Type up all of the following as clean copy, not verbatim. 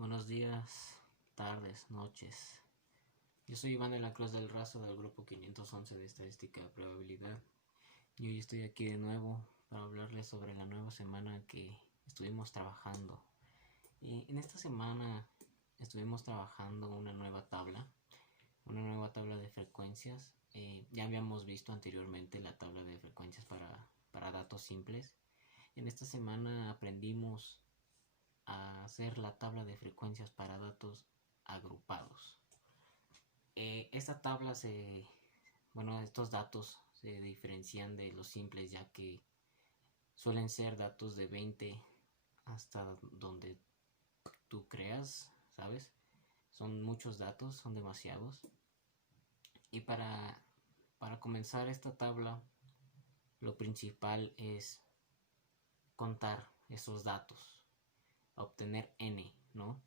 Buenos días, tardes, noches. Yo soy Iván de la Cruz del Razo del grupo 511 de Estadística de Probabilidad. Y hoy estoy aquí de nuevo para hablarles sobre la nueva semana que estuvimos trabajando. Y en esta semana estuvimos trabajando una nueva tabla de frecuencias. Ya habíamos visto anteriormente la tabla de frecuencias para datos simples. En esta semana aprendimos a hacer la tabla de frecuencias para datos agrupados. Esta tabla estos datos se diferencian de los simples, ya que suelen ser datos de 20 hasta donde tú creas, ¿sabes? Son muchos datos, son demasiados. Y para comenzar esta tabla, lo principal es contar esos datos, obtener n, ¿no?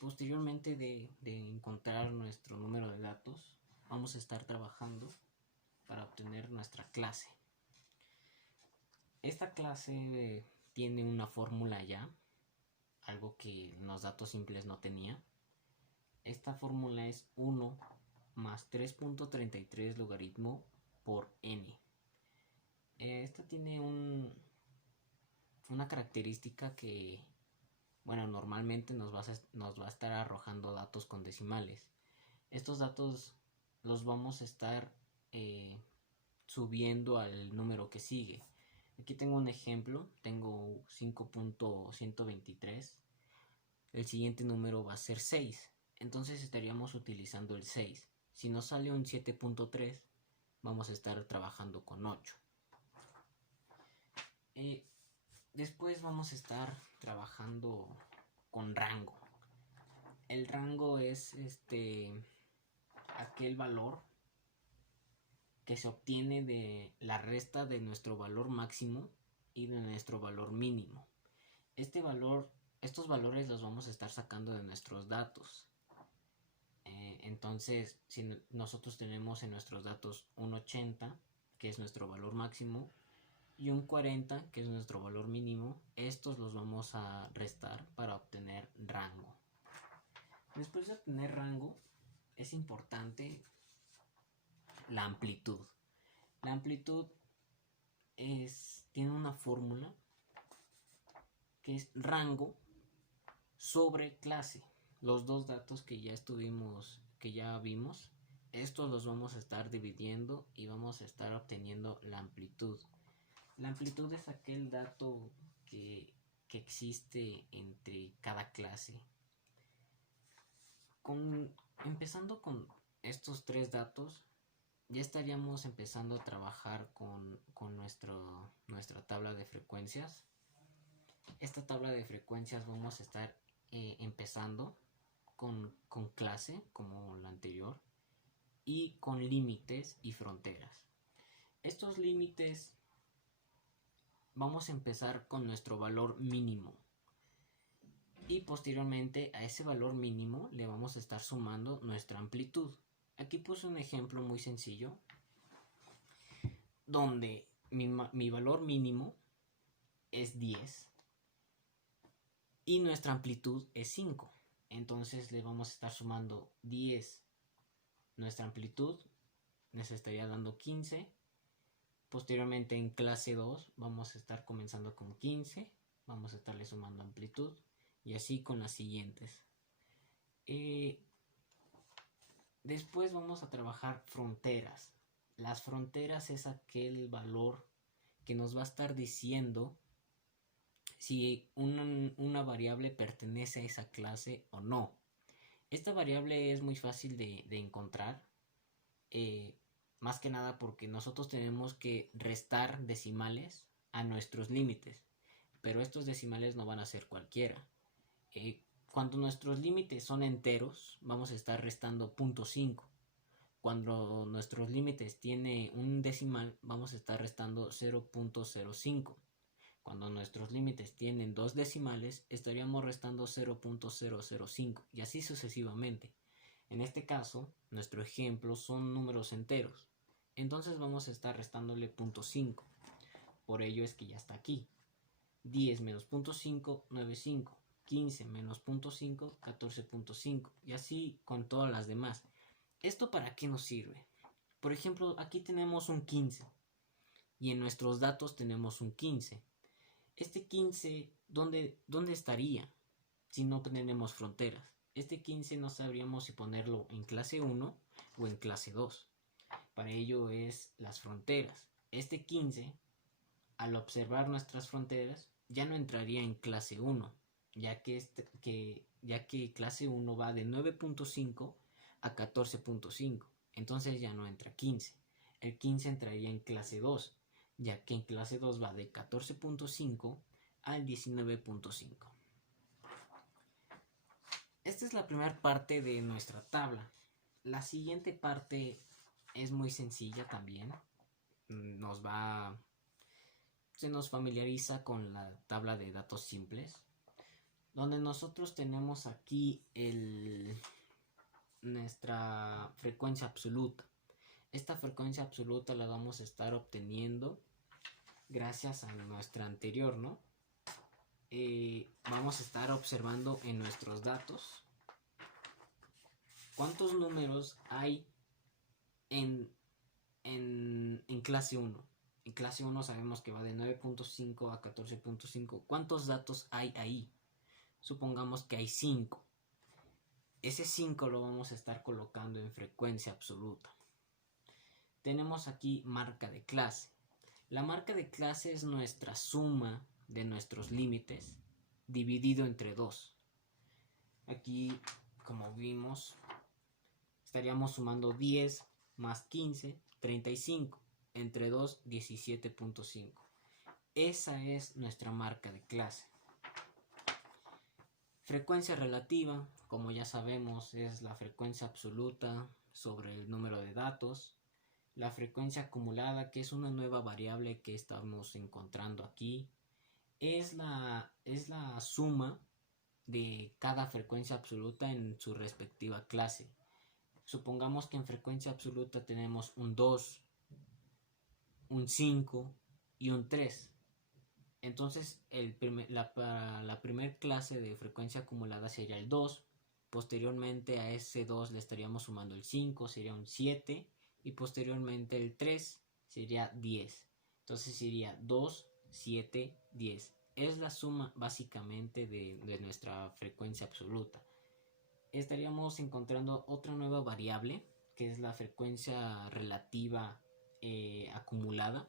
Posteriormente de encontrar nuestro número de datos, vamos a estar trabajando para obtener nuestra clase. Esta clase tiene una fórmula ya, algo que en los datos simples no tenía. Esta fórmula es 1 más 3.33 logaritmo por n. Esta tiene una característica que normalmente nos va a estar arrojando datos con decimales. Estos datos los vamos a estar subiendo al número que sigue. Aquí tengo un ejemplo, tengo 5.123. El siguiente número va a ser 6. Entonces estaríamos utilizando el 6. Si nos sale un 7.3, vamos a estar trabajando con 8. Después vamos a estar trabajando con rango. El rango es aquel valor que se obtiene de la resta de nuestro valor máximo y de nuestro valor mínimo. Estos valores los vamos a estar sacando de nuestros datos. Entonces, si nosotros tenemos en nuestros datos un 80, que es nuestro valor máximo, y un 40, que es nuestro valor mínimo, estos los vamos a restar para obtener rango. Después de obtener rango, es importante la amplitud. La amplitud tiene una fórmula que es rango sobre clase. Los dos datos que ya vimos, estos los vamos a estar dividiendo y vamos a estar obteniendo la amplitud. La amplitud es aquel dato que existe entre cada clase. Empezando con estos tres datos, ya estaríamos empezando a trabajar con nuestra tabla de frecuencias. Esta tabla de frecuencias vamos a estar empezando con clase, como la anterior, y con límites y fronteras. Estos límites vamos a empezar con nuestro valor mínimo. Y posteriormente a ese valor mínimo le vamos a estar sumando nuestra amplitud. Aquí puse un ejemplo muy sencillo donde mi valor mínimo es 10 y nuestra amplitud es 5. Entonces le vamos a estar sumando 10. Nuestra amplitud nos estaría dando 15. Posteriormente en clase 2 vamos a estar comenzando con 15. Vamos a estarle sumando amplitud. Y así con las siguientes. Después vamos a trabajar fronteras. Las fronteras es aquel valor que nos va a estar diciendo si una variable pertenece a esa clase o no. Esta variable es muy fácil de encontrar. Más que nada porque nosotros tenemos que restar decimales a nuestros límites. Pero estos decimales no van a ser cualquiera. Cuando nuestros límites son enteros, vamos a estar restando 0.5. Cuando nuestros límites tienen un decimal, vamos a estar restando 0.05. Cuando nuestros límites tienen dos decimales, estaríamos restando 0.005 y así sucesivamente. En este caso, nuestro ejemplo son números enteros. Entonces vamos a estar restándole 0.5. Por ello es que ya está aquí. 10 menos 0.5, 9,5. 15 menos 0.5, 14.5 y así con todas las demás. ¿Esto para qué nos sirve? Por ejemplo, aquí tenemos un 15 y en nuestros datos tenemos un 15. Este 15, ¿dónde estaría si no tenemos fronteras? Este 15 no sabríamos si ponerlo en clase 1 o en clase 2. Para ello es las fronteras. Este 15, al observar nuestras fronteras, ya no entraría en clase 1, ya que clase 1 va de 9.5 a 14.5. Entonces ya no entra 15. El 15 entraría en clase 2, ya que en clase 2 va de 14.5 al 19.5. Esta es la primera parte de nuestra tabla. La siguiente parte es muy sencilla también. Se nos familiariza con la tabla de datos simples, donde nosotros tenemos aquí nuestra frecuencia absoluta. Esta frecuencia absoluta la vamos a estar obteniendo gracias a nuestra anterior, ¿no? Vamos a estar observando en nuestros datos cuántos números hay en clase 1. En clase 1 sabemos que va de 9.5 a 14.5. ¿Cuántos datos hay ahí? Supongamos que hay 5. Ese 5 lo vamos a estar colocando en frecuencia absoluta. Tenemos aquí marca de clase. La marca de clase es nuestra suma de nuestros límites dividido entre 2. Aquí, como vimos, estaríamos sumando 10 más 15, 35. Entre 2, 17.5. Esa es nuestra marca de clase. Frecuencia relativa, como ya sabemos, es la frecuencia absoluta sobre el número de datos. La frecuencia acumulada, que es una nueva variable que estamos encontrando aquí, es la suma de cada frecuencia absoluta en su respectiva clase. Supongamos que en frecuencia absoluta tenemos un 2, un 5 y un 3. Entonces la primera clase de frecuencia acumulada sería el 2. Posteriormente a ese 2 le estaríamos sumando el 5, sería un 7. Y posteriormente el 3 sería 10. Entonces sería 2, 7, 10. Es la suma básicamente de nuestra frecuencia absoluta. Estaríamos encontrando otra nueva variable que es la frecuencia relativa acumulada,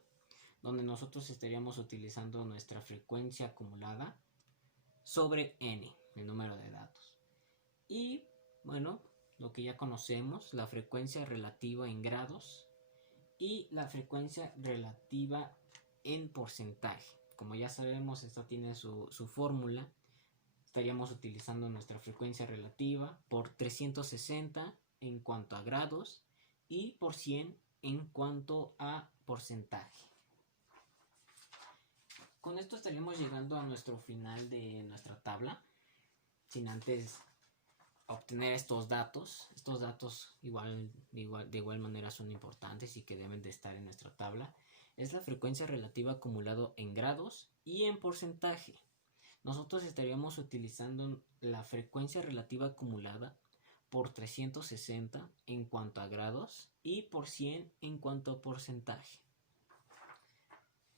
donde nosotros estaríamos utilizando nuestra frecuencia acumulada sobre n, el número de datos. Y bueno, lo que ya conocemos, la frecuencia relativa en grados y la frecuencia relativa en porcentaje. Como ya sabemos, esta tiene su fórmula. Estaríamos utilizando nuestra frecuencia relativa por 360 en cuanto a grados y por 100 en cuanto a porcentaje. Con esto estaríamos llegando a nuestro final de nuestra tabla, sin antes obtener estos datos. Estos datos de igual manera son importantes y que deben de estar en nuestra tabla. Es la frecuencia relativa acumulado en grados y en porcentaje. Nosotros estaríamos utilizando la frecuencia relativa acumulada por 360 en cuanto a grados y por 100 en cuanto a porcentaje.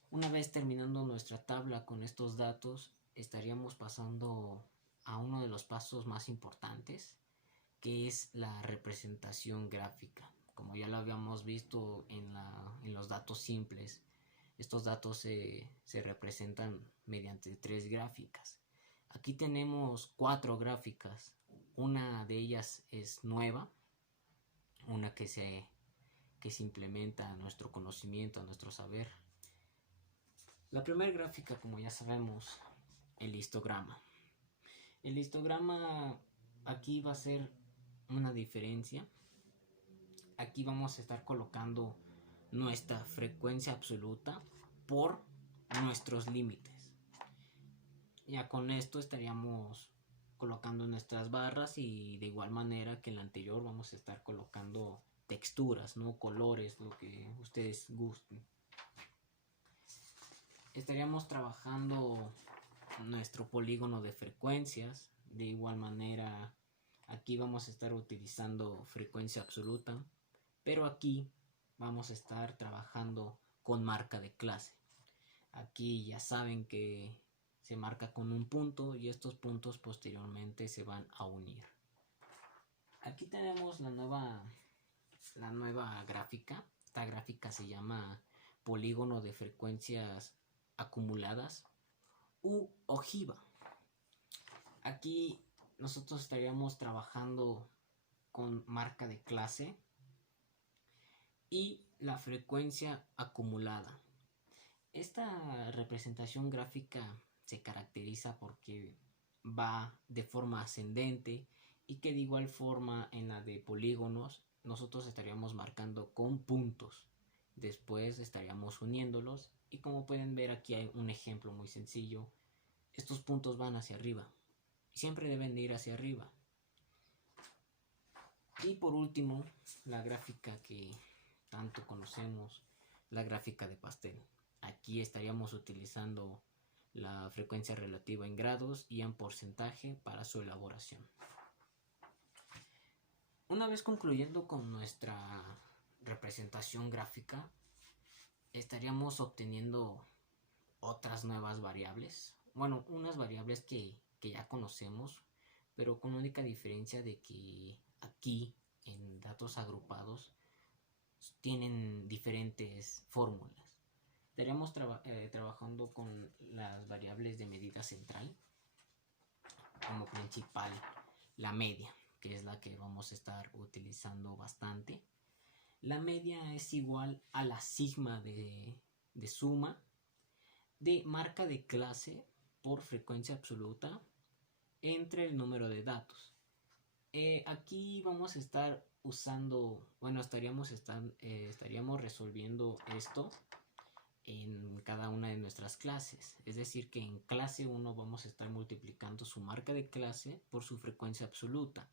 Una vez terminando nuestra tabla con estos datos, estaríamos pasando a uno de los pasos más importantes, que es la representación gráfica. Como ya lo habíamos visto en los datos simples, estos datos se representan mediante 3 gráficas. Aquí tenemos 4 gráficas. Una de ellas es nueva, una que se implementa a nuestro conocimiento, a nuestro saber. La primera gráfica, como ya sabemos, el histograma. El histograma aquí va a ser una diferencia. Aquí vamos a estar colocando nuestra frecuencia absoluta por nuestros límites. Ya con esto estaríamos colocando nuestras barras y de igual manera que en la anterior vamos a estar colocando texturas, ¿no? Colores, lo que ustedes gusten. Estaríamos trabajando nuestro polígono de frecuencias. De igual manera, aquí vamos a estar utilizando frecuencia absoluta, pero aquí vamos a estar trabajando con marca de clase. Aquí ya saben que se marca con un punto y estos puntos posteriormente se van a unir. Aquí tenemos la nueva gráfica. Esta gráfica se llama polígono de frecuencias acumuladas u ojiva. Aquí nosotros estaríamos trabajando con marca de clase y la frecuencia acumulada. Esta representación gráfica se caracteriza porque va de forma ascendente y que de igual forma en la de polígonos nosotros estaríamos marcando con puntos. Después estaríamos uniéndolos y como pueden ver aquí hay un ejemplo muy sencillo. Estos puntos van hacia arriba. Siempre deben de ir hacia arriba. Y por último, la gráfica que tanto conocemos, la gráfica de pastel. Aquí estaríamos utilizando la frecuencia relativa en grados y en porcentaje para su elaboración. Una vez concluyendo con nuestra representación gráfica, estaríamos obteniendo otras nuevas variables. Bueno, unas variables que ya conocemos, pero con única diferencia de que aquí en datos agrupados tienen diferentes fórmulas. Estaríamos trabajando con las variables de medida central, como principal la media, que es la que vamos a estar utilizando bastante. La media es igual a la sigma de suma de marca de clase por frecuencia absoluta entre el número de datos. Aquí vamos a estar usando, bueno, estaríamos resolviendo esto en cada una de nuestras clases. Es decir, que en clase 1 vamos a estar multiplicando su marca de clase por su frecuencia absoluta.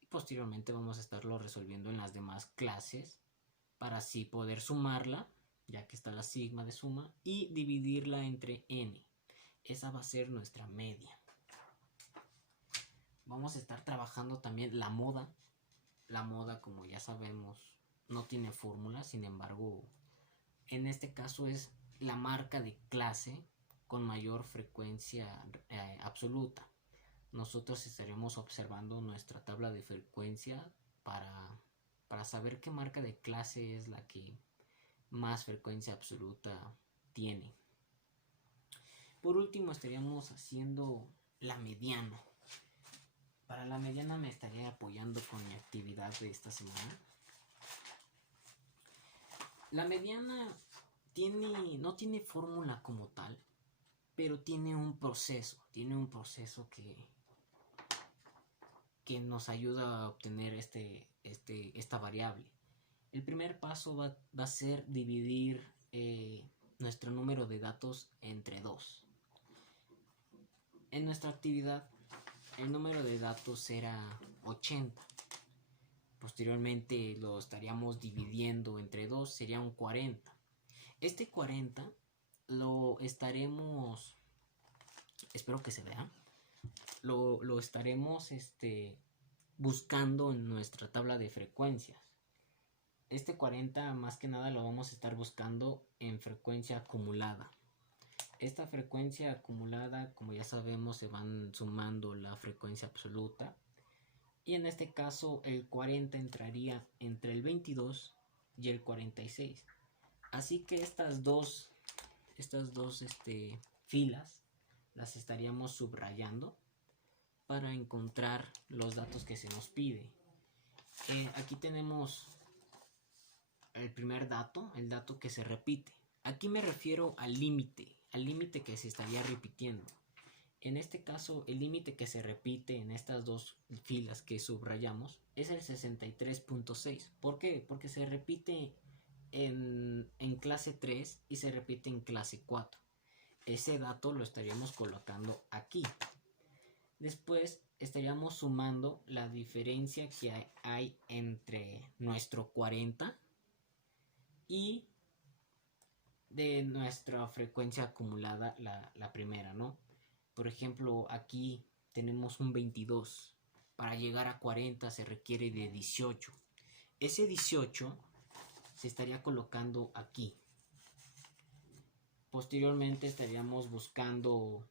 Y posteriormente vamos a estarlo resolviendo en las demás clases para así poder sumarla, ya que está la sigma de suma, y dividirla entre n. Esa va a ser nuestra media. Vamos a estar trabajando también la moda. La moda, como ya sabemos, no tiene fórmula, sin embargo, en este caso es la marca de clase con mayor frecuencia absoluta. Nosotros estaremos observando nuestra tabla de frecuencia para saber qué marca de clase es la que más frecuencia absoluta tiene. Por último estaríamos haciendo la mediana. Para la mediana me estaría apoyando con mi actividad de esta semana. La mediana no tiene fórmula como tal, pero tiene un proceso que nos ayuda a obtener esta variable. El primer paso va a ser dividir nuestro número de datos entre 2. En nuestra actividad, el número de datos era 80. Posteriormente lo estaríamos dividiendo entre 2, sería un 40. Este 40 lo estaremos, espero que se vea, lo estaremos buscando en nuestra tabla de frecuencias. Este 40 más que nada lo vamos a estar buscando en frecuencia acumulada. Esta frecuencia acumulada, como ya sabemos, se van sumando la frecuencia absoluta. Y en este caso el 40 entraría entre el 22 y el 46. Así que estas dos filas las estaríamos subrayando para encontrar los datos que se nos pide. Aquí tenemos el primer dato, el dato que se repite. Aquí me refiero al límite que se estaría repitiendo. En este caso, el límite que se repite en estas dos filas que subrayamos es el 63.6. ¿Por qué? Porque se repite en clase 3 y se repite en clase 4. Ese dato lo estaríamos colocando aquí. Después estaríamos sumando la diferencia que hay entre nuestro 40 y de nuestra frecuencia acumulada, la primera, ¿no? Por ejemplo, aquí tenemos un 22. Para llegar a 40 se requiere de 18. Ese 18 se estaría colocando aquí. Posteriormente estaríamos buscando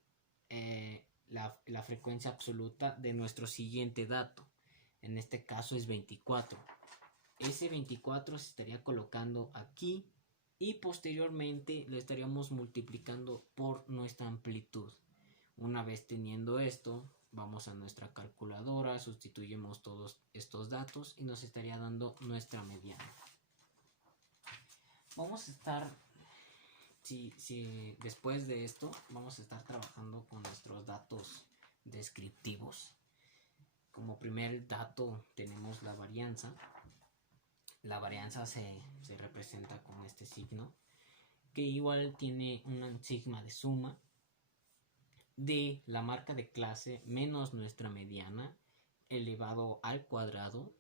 la frecuencia absoluta de nuestro siguiente dato. En este caso es 24. Ese 24 se estaría colocando aquí y posteriormente lo estaríamos multiplicando por nuestra amplitud. Una vez teniendo esto, vamos a nuestra calculadora, sustituimos todos estos datos y nos estaría dando nuestra mediana. Vamos a estar, después de esto, vamos a estar trabajando con nuestros datos descriptivos. Como primer dato tenemos la varianza. La varianza se representa con este signo, que igual tiene un sigma de suma de la marca de clase menos nuestra mediana elevado al cuadrado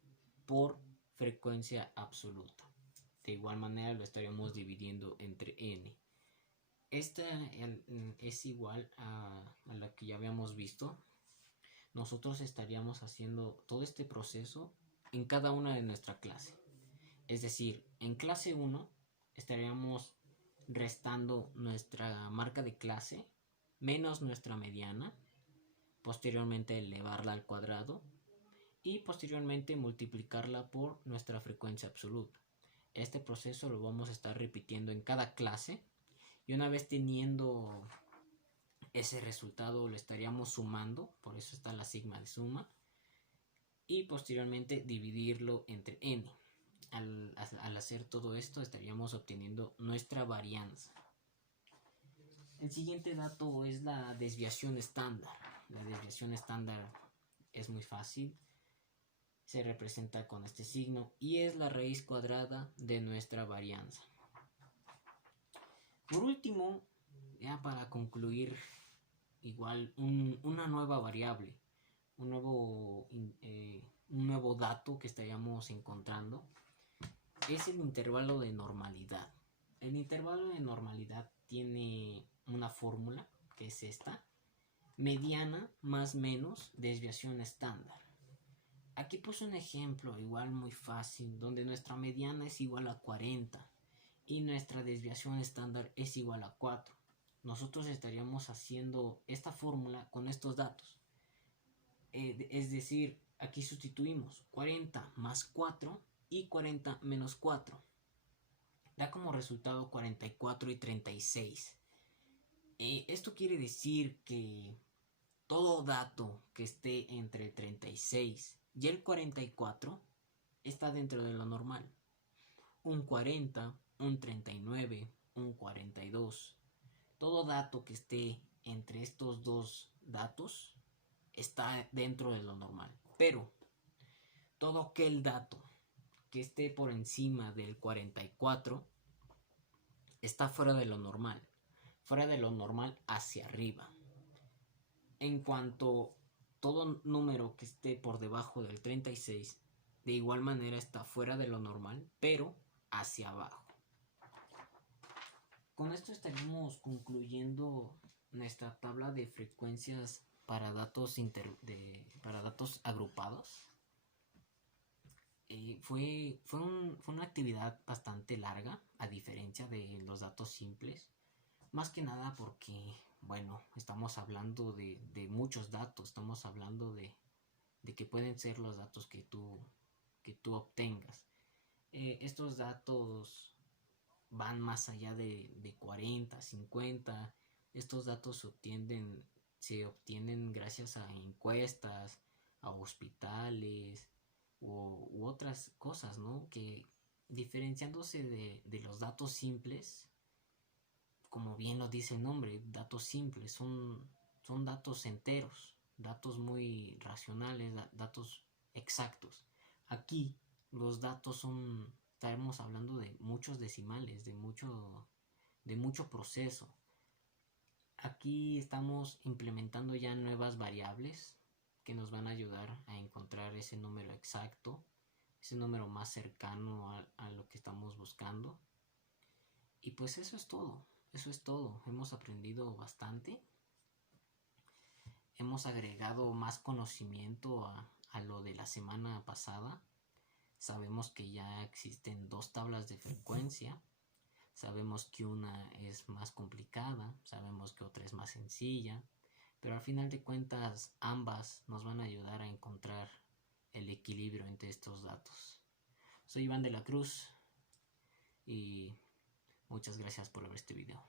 por frecuencia absoluta. De igual manera lo estaríamos dividiendo entre n. Esta es igual a la que ya habíamos visto. Nosotros estaríamos haciendo todo este proceso en cada una de nuestra clase. Es decir, en clase 1 estaríamos restando nuestra marca de clase menos nuestra mediana, posteriormente elevarla al cuadrado y posteriormente multiplicarla por nuestra frecuencia absoluta. Este proceso lo vamos a estar repitiendo en cada clase y una vez teniendo ese resultado lo estaríamos sumando, por eso está la sigma de suma, y posteriormente dividirlo entre n. Al hacer todo esto estaríamos obteniendo nuestra varianza. El siguiente dato es la desviación estándar. La desviación estándar es muy fácil. Se representa con este signo y es la raíz cuadrada de nuestra varianza. Por último, ya para concluir, igual una nueva variable, un nuevo dato que estaríamos encontrando es el intervalo de normalidad. El intervalo de normalidad tiene una fórmula que es esta: mediana más menos desviación estándar. Aquí puse un ejemplo igual muy fácil, donde nuestra mediana es igual a 40 y nuestra desviación estándar es igual a 4. Nosotros estaríamos haciendo esta fórmula con estos datos. Es decir, aquí sustituimos 40 más 4 y 40 menos 4. Da como resultado 44 y 36. Esto quiere decir que todo dato que esté entre el 36 y el 44 está dentro de lo normal. Un 40, un 39, un 42. Todo dato que esté entre estos dos datos está dentro de lo normal. Pero todo aquel dato que esté por encima del 44 está fuera de lo normal. Fuera de lo normal hacia arriba. En cuanto todo número que esté por debajo del 36, de igual manera está fuera de lo normal, pero hacia abajo. Con esto estaríamos concluyendo nuestra tabla de frecuencias para datos agrupados. Fue una actividad bastante larga, a diferencia de los datos simples. Más que nada porque, bueno, estamos hablando de muchos datos. Estamos hablando de que pueden ser los datos que tú obtengas. Estos datos van más allá de 40, 50. Estos datos se obtienen gracias a encuestas, a hospitales u otras cosas, ¿no? Que diferenciándose de los datos simples, como bien lo dice el nombre, datos simples, son datos enteros, datos muy racionales, datos exactos. Aquí los datos estaremos hablando de muchos decimales, de mucho proceso. Aquí estamos implementando ya nuevas variables que nos van a ayudar a encontrar ese número exacto, ese número más cercano a lo que estamos buscando. Y pues eso es todo. Hemos aprendido bastante. hemos agregado más conocimiento a lo de la semana pasada. Sabemos que ya existen 2 tablas de frecuencia. Sabemos que una es más complicada, sabemos que otra es más sencilla, pero al final de cuentas ambas nos van a ayudar a encontrar el equilibrio entre estos datos. Soy Iván de la Cruz y muchas gracias por ver este video.